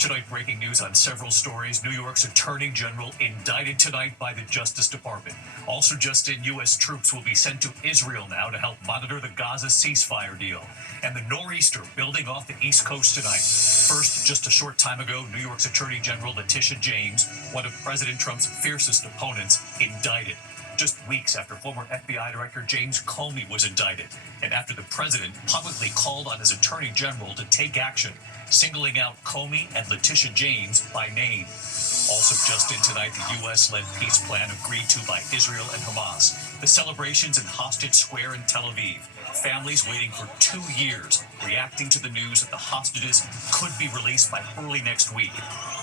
Tonight, breaking news on several stories. New York's Attorney General indicted tonight by the Justice Department. Also just in, U.S. troops will be sent to Israel now to help monitor the Gaza ceasefire deal. And the nor'easter building off the East Coast tonight. First, just a short time ago, New York's Attorney General Letitia James, one of President Trump's fiercest opponents, indicted. Just weeks after former FBI Director James Comey was indicted, and after the president publicly called on his attorney general to take action, singling out Comey and Letitia James by name. Also just in tonight, the U.S.-led peace plan agreed to by Israel and Hamas. The celebrations in Hostage Square in Tel Aviv. Families waiting for 2 years, reacting to the news that the hostages could be released by early next week.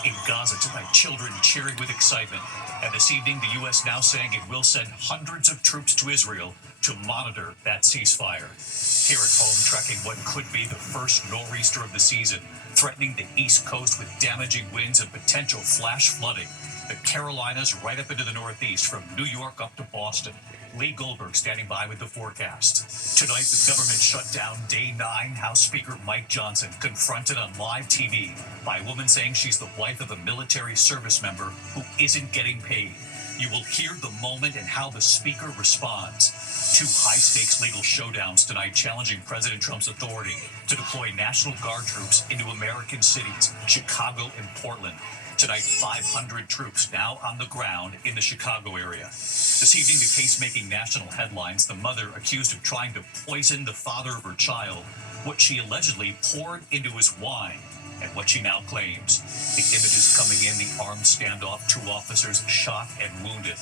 In Gaza tonight, children cheering with excitement. And this evening, the U.S. now saying it will send hundreds of troops to Israel to monitor that ceasefire. Here at home, tracking what could be the first nor'easter of the season, threatening the East Coast with damaging winds and potential flash flooding. The Carolinas right up into the Northeast, from New York up to Boston. Lee Goldberg standing by with the forecast. Tonight, the government shut down Day 9. House Speaker Mike Johnson confronted on live TV by a woman saying she's the wife of a military service member who isn't getting paid. You will hear the moment and how the speaker responds. Two high-stakes legal showdowns tonight challenging President Trump's authority to deploy National Guard troops into American cities, Chicago and Portland. Tonight, 500 troops now on the ground in the Chicago area. This evening, the case making national headlines, the mother accused of trying to poison the father of her child, what she allegedly poured into his wine, and what she now claims. The images coming in, the armed standoff, 2 officers shot and wounded.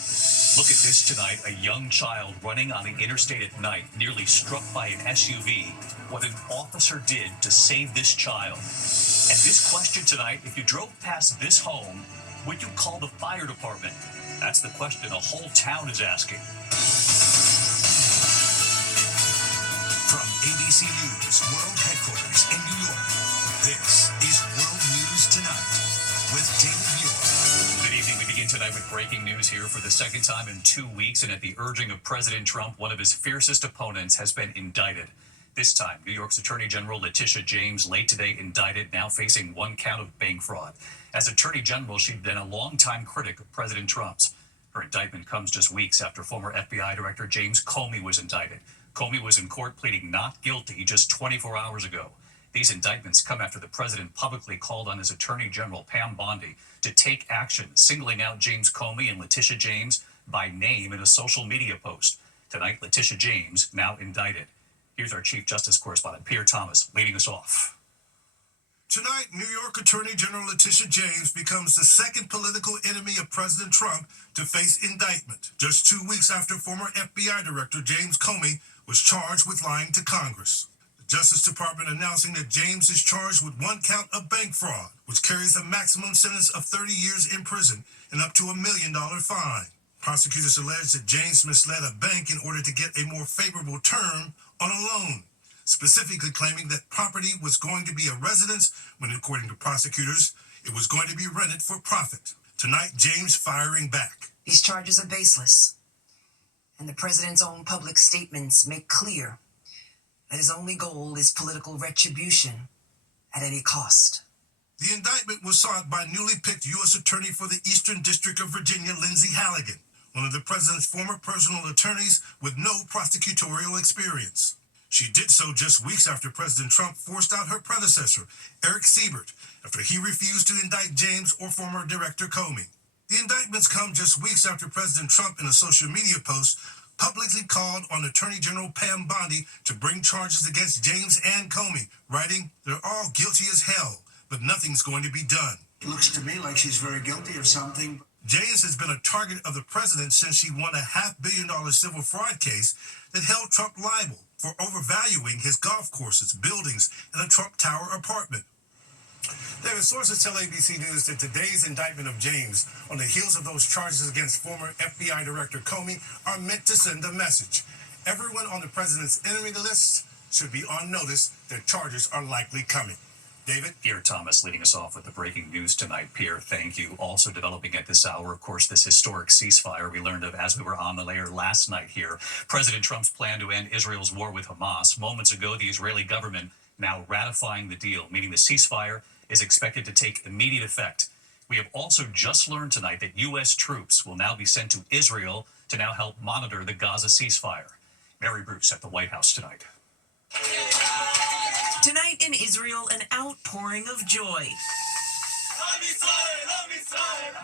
Look at this tonight, a young child running on the interstate at night, nearly struck by an SUV. What an officer did to save this child. And this question tonight, if you drove past this home, would you call the fire department? That's the question a whole town is asking. From ABC News World Headquarters in New York, this is World News Tonight with David Muir. Good evening. We begin tonight with breaking news here for the second time in 2 weeks, and at the urging of President Trump, one of his fiercest opponents has been indicted. This time, New York's Attorney General Letitia James, late today indicted, now facing 1 count of bank fraud. As Attorney General, she'd been a longtime critic of President Trump's. Her indictment comes just weeks after former FBI Director James Comey was indicted. Comey was in court pleading not guilty just 24 hours ago. These indictments come after the president publicly called on his Attorney General, Pam Bondi, to take action, singling out James Comey and Letitia James by name in a social media post. Tonight, Letitia James now indicted. Here's our Chief Justice Correspondent, Pierre Thomas, leading us off. Tonight, New York Attorney General Letitia James becomes the second political enemy of President Trump to face indictment, just 2 weeks after former FBI Director James Comey was charged with lying to Congress. The Justice Department announcing that James is charged with 1 count of bank fraud, which carries a maximum sentence of 30 years in prison and up to $1 million fine. Prosecutors allege that James misled a bank in order to get a more favorable term on a loan, specifically claiming that property was going to be a residence when, according to prosecutors, it was going to be rented for profit. Tonight, James firing back. These charges are baseless, and the president's own public statements make clear that his only goal is political retribution at any cost. The indictment was sought by newly picked U.S. Attorney for the Eastern District of Virginia, Lindsay Halligan, one of the president's former personal attorneys with no prosecutorial experience. She did so just weeks after President Trump forced out her predecessor, Eric Siebert, after he refused to indict James or former Director Comey. The indictments come just weeks after President Trump, in a social media post, publicly called on Attorney General Pam Bondi to bring charges against James and Comey, writing, "They're all guilty as hell, but nothing's going to be done." It looks to me like she's very guilty of something. James has been a target of the president since she won a $500 million civil fraud case that held Trump liable for overvaluing his golf courses, buildings, and a Trump Tower apartment. There are sources tell ABC News that today's indictment of James, on the heels of those charges against former FBI Director Comey, are meant to send a message. Everyone on the president's enemy list should be on notice that charges are likely coming. David? Pierre Thomas leading us off with the breaking news tonight. Pierre, thank you. Also developing at this hour, of course, this historic ceasefire we learned of as we were on the air last night here. President Trump's plan to end Israel's war with Hamas. Moments ago, the Israeli government now ratifying the deal, meaning the ceasefire is expected to take immediate effect. We have also just learned tonight that U.S. troops will now be sent to Israel to now help monitor the Gaza ceasefire. Mary Bruce at the White House tonight. Tonight in Israel, an outpouring of joy.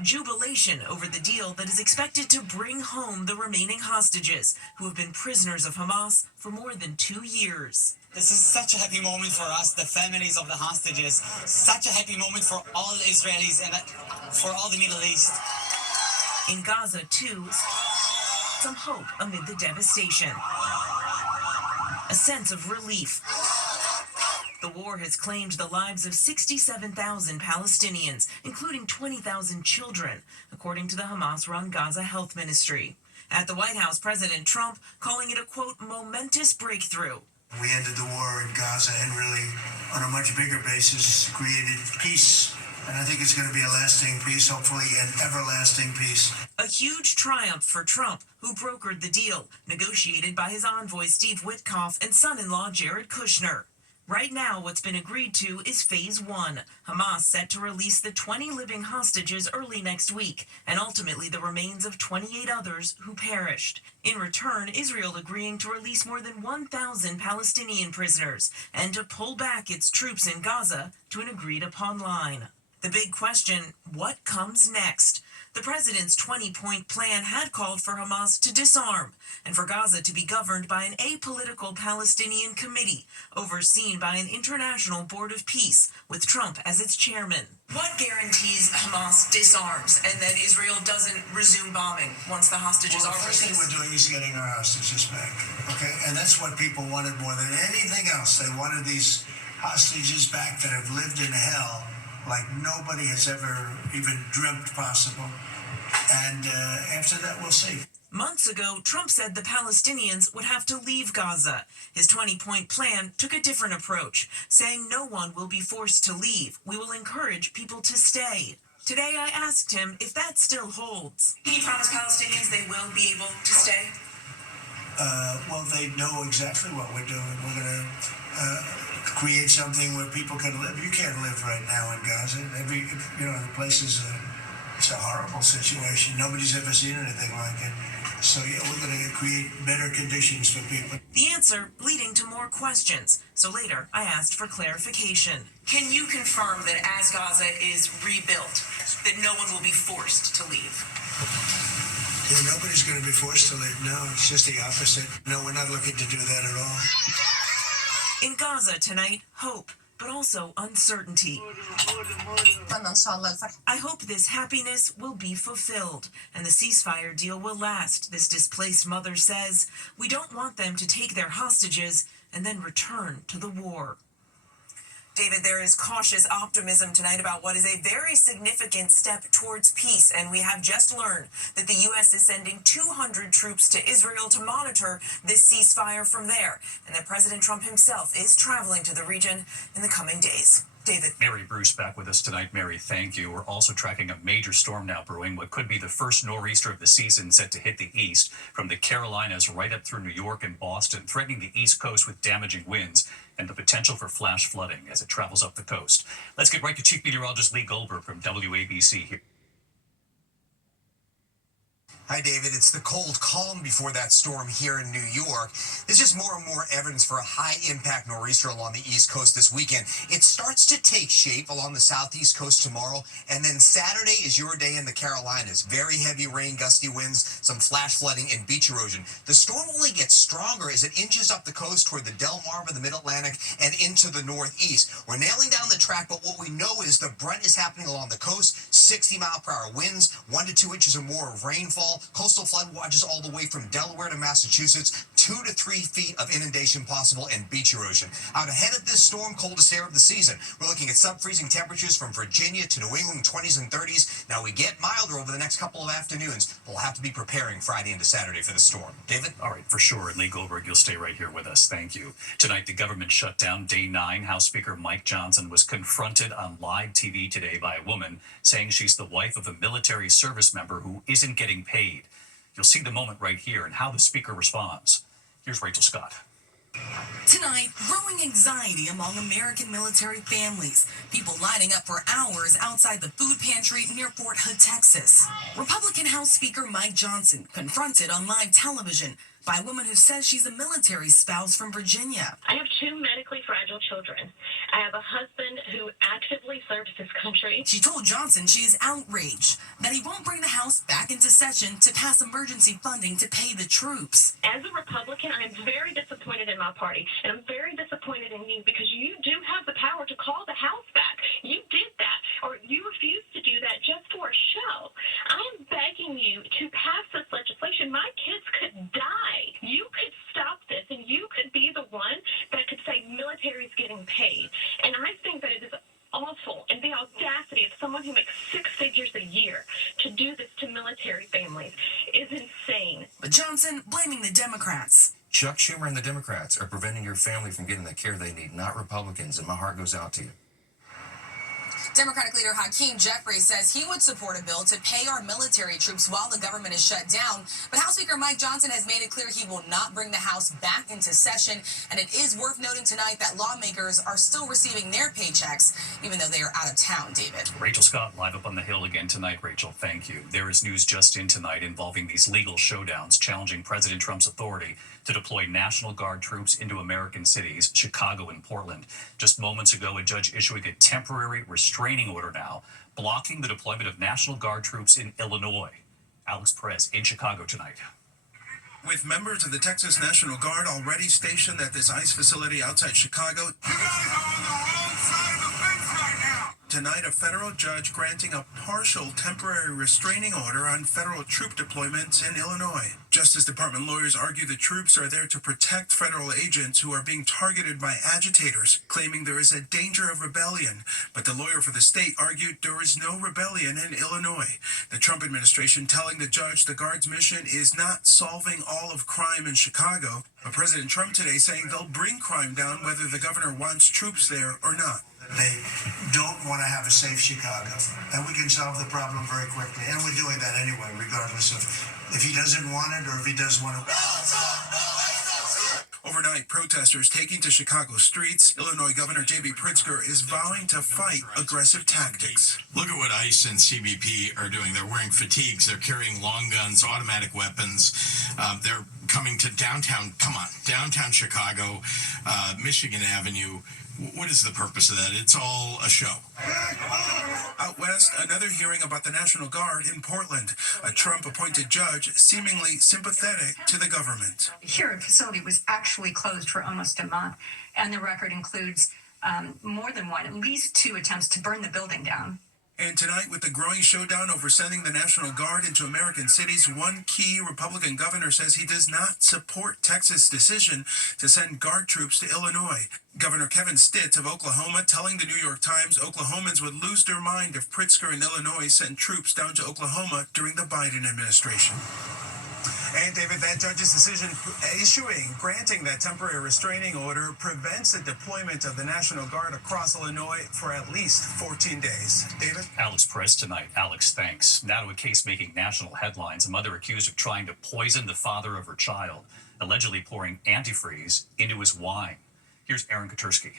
Jubilation over the deal that is expected to bring home the remaining hostages who have been prisoners of Hamas for more than 2 years. This is such a happy moment for us, the families of the hostages. Such a happy moment for all Israelis and for all the Middle East. In Gaza, too, some hope amid the devastation. A sense of relief. The war has claimed the lives of 67,000 Palestinians, including 20,000 children, according to the Hamas-run Gaza Health Ministry. At the White House, President Trump calling it a, quote, momentous breakthrough. We ended the war in Gaza and really, on a much bigger basis, created peace. And I think it's going to be a lasting peace, hopefully an everlasting peace. A huge triumph for Trump, who brokered the deal, negotiated by his envoy Steve Witkoff and son-in-law Jared Kushner. Right now, what's been agreed to is Phase 1. Hamas set to release the 20 living hostages early next week, and ultimately the remains of 28 others who perished. In return, Israel agreeing to release more than 1,000 Palestinian prisoners and to pull back its troops in Gaza to an agreed-upon line. The big question, what comes next? The president's 20-point plan had called for Hamas to disarm and for Gaza to be governed by an apolitical Palestinian committee overseen by an international board of peace with Trump as its chairman. What guarantees Hamas disarms and that Israel doesn't resume bombing once the hostages are released? The first thing we're doing is getting our hostages back, okay? And that's what people wanted more than anything else. They wanted these hostages back that have lived in hell like nobody has ever even dreamt possible. And after that, we'll see. Months ago, Trump said the Palestinians would have to leave Gaza. His 20-point plan took a different approach, saying no one will be forced to leave. We will encourage people to stay. Today, I asked him if that still holds. Can you promise Palestinians they will be able to stay? Well, they know exactly what we're doing. We're going to create something where people can live. You can't live right now in Gaza. The place is it's a horrible situation. Nobody's ever seen anything like it. So, yeah, we're going to create better conditions for people. The answer leading to more questions. So later, I asked for clarification. Can you confirm that as Gaza is rebuilt, that no one will be forced to leave? Yeah, nobody's going to be forced to leave. No, it's just the opposite. No, we're not looking to do that at all. In Gaza tonight, hope, but also uncertainty. I hope this happiness will be fulfilled and the ceasefire deal will last, this displaced mother says. We don't want them to take their hostages and then return to the war. David, there is cautious optimism tonight about what is a very significant step towards peace, and we have just learned that the U.S. is sending 200 troops to Israel to monitor this ceasefire from there, and that President Trump himself is traveling to the region in the coming days. David. Mary Bruce back with us tonight. Mary, thank you. We're also tracking a major storm now brewing, what could be the first nor'easter of the season, set to hit the east from the Carolinas right up through New York and Boston, threatening the East Coast with damaging winds and the potential for flash flooding as it travels up the coast. Let's get right to Chief Meteorologist Lee Goldberg from WABC here. Hi, David. It's the cold calm before that storm here in New York. There's just more and more evidence for a high-impact nor'easter along the East Coast this weekend. It starts to take shape along the southeast coast tomorrow, and then Saturday is your day in the Carolinas. Very heavy rain, gusty winds, some flash flooding, and beach erosion. The storm only gets stronger as it inches up the coast toward the Delmarva, the Mid-Atlantic, and into the northeast. We're nailing down the track, but what we know is the brunt is happening along the coast, 60-mile-per-hour winds, 1 to 2 inches or more of rainfall, coastal flood watches all the way from Delaware to Massachusetts, 2 to 3 feet of inundation possible and beach erosion. Out ahead of this storm, coldest air of the season. We're looking at sub-freezing temperatures from Virginia to New England, 20s and 30s. Now we get milder over the next couple of afternoons. We'll have to be preparing Friday into Saturday for the storm. David? All right, for sure. And Lee Goldberg, you'll stay right here with us. Thank you. Tonight, the government shut down day 9. House Speaker Mike Johnson was confronted on live TV today by a woman saying she's the wife of a military service member who isn't getting paid. You'll see the moment right here and how the speaker responds. Here's Rachel Scott. Tonight, tonight, growing anxiety among American military families. People lining up for hours outside the food pantry near Fort Hood, Texas. Republican House Speaker Mike Johnson confronted on live television by a woman who says she's a military spouse from Virginia. I have two medically fragile children. I have a husband who actively serves his country. She told Johnson she is outraged that he won't bring the House back into session to pass emergency funding to pay the troops. As a Republican, I am very disappointed in my party, and I'm very disappointed in you because you do have the power to call the House back. You did that, or you refused to do that just for a show. I am begging you to pass this legislation. My kids could die. You could stop this, and you could be the one that could say military is getting paid. And I think that it is awful, and the audacity of someone who makes six figures a year to do this to military families is insane. But Johnson blaming the Democrats. Chuck Schumer and the Democrats are preventing your family from getting the care they need, not Republicans, and my heart goes out to you. Democratic leader Hakeem Jeffries says he would support a bill to pay our military troops while the government is shut down. But House Speaker Mike Johnson has made it clear he will not bring the House back into session. And it is worth noting tonight that lawmakers are still receiving their paychecks, even though they are out of town, David. Rachel Scott live up on the Hill again tonight. Rachel, thank you. There is news just in tonight involving these legal showdowns challenging President Trump's authority to deploy National Guard troops into American cities, Chicago and Portland. Just moments ago, a judge issuing a temporary restraining order now, blocking the deployment of National Guard troops in Illinois. Alex Perez in Chicago tonight. With members of the Texas National Guard already stationed at this ICE facility outside Chicago, you guys are on the wrong side of the fence right now. Tonight, a federal judge granting a partial temporary restraining order on federal troop deployments in Illinois. Justice Department lawyers argue the troops are there to protect federal agents who are being targeted by agitators, claiming there is a danger of rebellion. But the lawyer for the state argued there is no rebellion in Illinois. The Trump administration telling the judge the Guard's mission is not solving all of crime in Chicago. But President Trump today saying they'll bring crime down whether the governor wants troops there or not. They don't want to have a safe Chicago, and we can solve the problem very quickly. And we're doing that anyway, regardless of if he doesn't want it or if he does want it. Overnight, protesters taking to Chicago streets. Illinois Governor J.B. Pritzker is vowing to fight aggressive tactics. Look at what ICE and CBP are doing. They're wearing fatigues. They're carrying long guns, automatic weapons. They're coming to downtown Chicago, Michigan Avenue. What is the purpose of that? It's all a show. Out west, another hearing about the National Guard in Portland. A Trump-appointed judge seemingly sympathetic to the government. The hearing facility was actually closed for almost a month, and the record includes more than one, at least two attempts to burn the building down. And tonight, with the growing showdown over sending the National Guard into American cities, one key Republican governor says he does not support Texas' decision to send Guard troops to Illinois. Governor Kevin Stitt of Oklahoma telling the New York Times Oklahomans would lose their mind if Pritzker and Illinois sent troops down to Oklahoma during the Biden administration. And David, that judge's decision granting that temporary restraining order prevents the deployment of the National Guard across Illinois for at least 14 days. David? Alex Perez tonight. Alex, thanks. Now to a case making national headlines. A mother accused of trying to poison the father of her child, allegedly pouring antifreeze into his wine. Here's Aaron Katursky.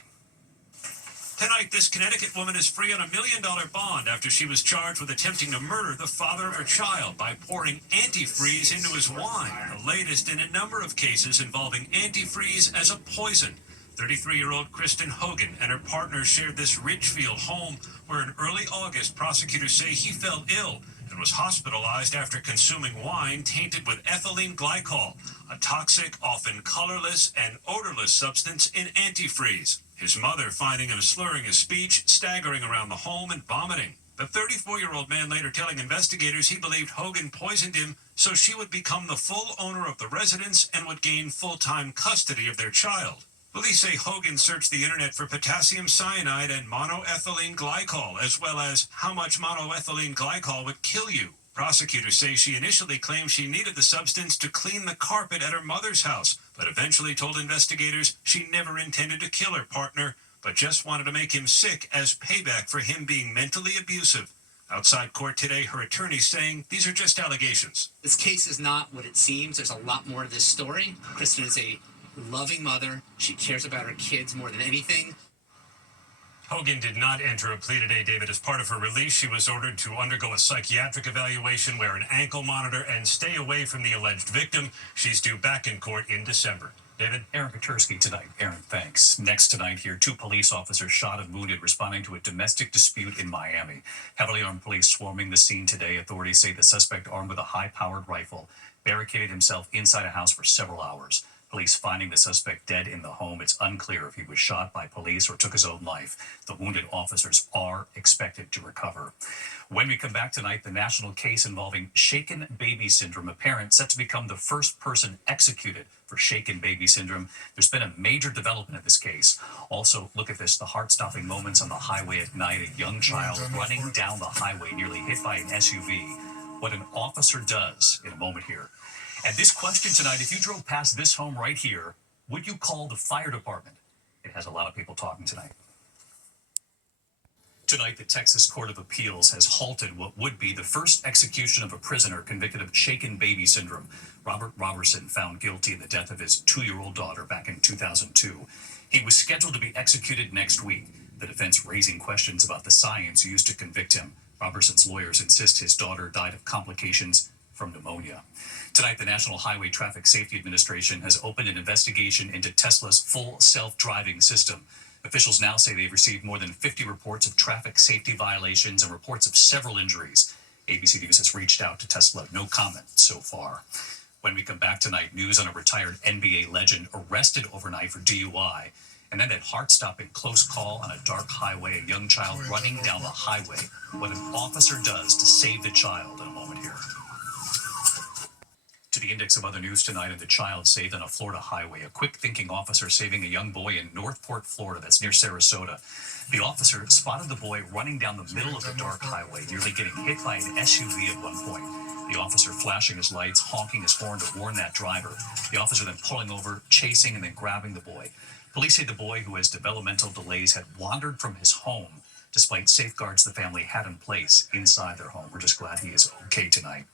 Tonight, this Connecticut woman is free on $1 million bond after she was charged with attempting to murder the father of her child by pouring antifreeze into his wine, the latest in a number of cases involving antifreeze as a poison. 33-year-old Kristen Hogan and her partner shared this Ridgefield home where in early August, prosecutors say he fell ill and was hospitalized after consuming wine tainted with ethylene glycol, a toxic, often colorless and odorless substance in antifreeze. His mother finding him slurring his speech, staggering around the home, and vomiting. The 34-year-old man later telling investigators he believed Hogan poisoned him so she would become the full owner of the residence and would gain full-time custody of their child. Police say Hogan searched the internet for potassium cyanide and monoethylene glycol, as well as how much monoethylene glycol would kill you. Prosecutors say she initially claimed she needed the substance to clean the carpet at her mother's house, but eventually told investigators she never intended to kill her partner, but just wanted to make him sick as payback for him being mentally abusive. Outside court today, her attorney saying these are just allegations. This case is not what it seems. There's a lot more to this story. Kristen is a loving mother. She cares about her kids more than anything. Hogan did not enter a plea today, David. As part of her release, she was ordered to undergo a psychiatric evaluation, wear an ankle monitor, and stay away from the alleged victim. She's due back in court in December. David? Aaron Katursky tonight. Aaron, thanks. Next tonight here, 2 police officers shot and wounded responding to a domestic dispute in Miami. Heavily armed police swarming the scene today. Authorities say the suspect, armed with a high-powered rifle, barricaded himself inside a house for several hours. Police finding the suspect dead in the home. It's unclear if he was shot by police or took his own life. The wounded officers are expected to recover. When we come back tonight, the national case involving shaken baby syndrome. A parent set to become the first person executed for shaken baby syndrome. There's been a major development in this case. Also, look at this, the heart-stopping moments on the highway at night. A young child running down the highway, nearly hit by an SUV. What an officer does in a moment here. And this question tonight, if you drove past this home right here, would you call the fire department? It has a lot of people talking tonight. Tonight, the Texas Court of Appeals has halted what would be the first execution of a prisoner convicted of shaken baby syndrome. Robert Robertson, found guilty in the death of his 2-year-old daughter back in 2002. He was scheduled to be executed next week. The defense raising questions about the science used to convict him. Robertson's lawyers insist his daughter died of complications from pneumonia. Tonight, the National Highway Traffic Safety Administration has opened an investigation into Tesla's full self-driving system. Officials now say they've received more than 50 reports of traffic safety violations and reports of several injuries. ABC News has reached out to Tesla. No comment so far. When we come back tonight, news on a retired NBA legend arrested overnight for DUI. And then that heart-stopping close call on a dark highway, a young child running down the highway. What an officer does to save the child in a moment here. To the index of other news tonight, and the child saved on a Florida highway. A quick-thinking officer saving a young boy in Northport, Florida, that's near Sarasota. The officer spotted the boy running down the middle of the dark highway, nearly getting hit by an SUV at one point. The officer flashing his lights, honking his horn to warn that driver. The officer then pulling over, chasing, and then grabbing the boy. Police say the boy, who has developmental delays, had wandered from his home despite safeguards the family had in place inside their home. We're just glad he is okay tonight.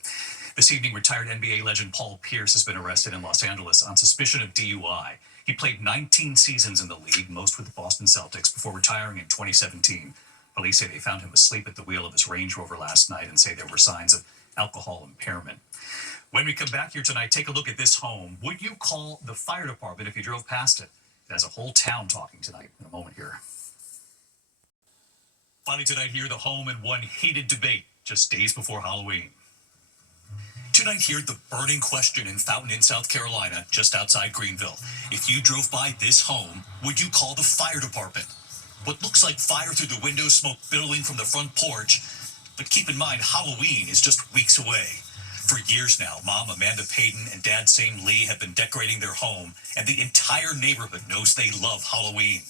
This evening, retired NBA legend Paul Pierce has been arrested in Los Angeles on suspicion of DUI. He played 19 seasons in the league, most with the Boston Celtics, before retiring in 2017. Police say they found him asleep at the wheel of his Range Rover last night and say there were signs of alcohol impairment. When we come back here tonight, take a look at this home. Would you call the fire department if you drove past it? It has a whole town talking tonight in a moment here. Finally tonight here, the home in one heated debate just days before Halloween. Tonight here, the burning question in Fountain Inn, South Carolina, just outside Greenville. If you drove by this home, would you call the fire department? What looks like fire through the window, smoke billowing from the front porch. But keep in mind, Halloween is just weeks away. For years now, Mom Amanda Payton and Dad Sam Lee have been decorating their home, and the entire neighborhood knows they love Halloween.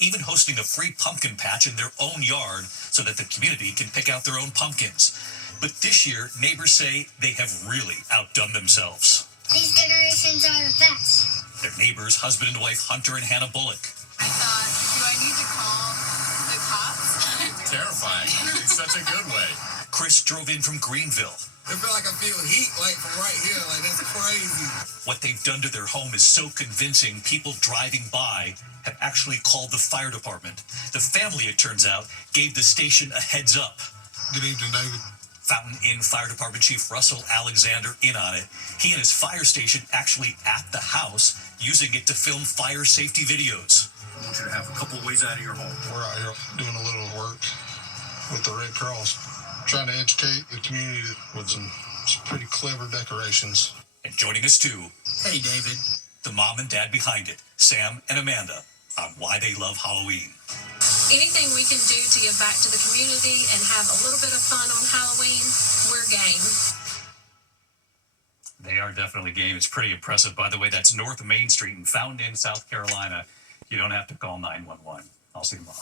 Even hosting a free pumpkin patch in their own yard so that the community can pick out their own pumpkins. But this year, neighbors say they have really outdone themselves. These decorations are the best. Their neighbors, husband and wife Hunter and Hannah Bullock. I thought, do I need to call the cops? Terrifying. It's such a good way. Chris drove in from Greenville. I feel like I feel heat like from right here. Like, that's crazy. What they've done to their home is so convincing, people driving by have actually called the fire department. The family, it turns out, gave the station a heads up. Good evening, David. Fountain Inn Fire Department Chief Russell Alexander in on it. He and his fire station actually at the house, using it to film fire safety videos. I want you to have a couple ways out of your home. We're out here doing a little work with the Red Cross, trying to educate the community with some pretty clever decorations. And joining us too, Hey, David. the mom and dad behind it, Sam and Amanda, on why they love Halloween. Anything we can do to give back to the community and have a little bit of fun on Halloween, we're game. They are definitely game. It's pretty impressive. By the way, that's North Main Street in Fountain Inn, South Carolina. You don't have to call 911. I'll see you tomorrow.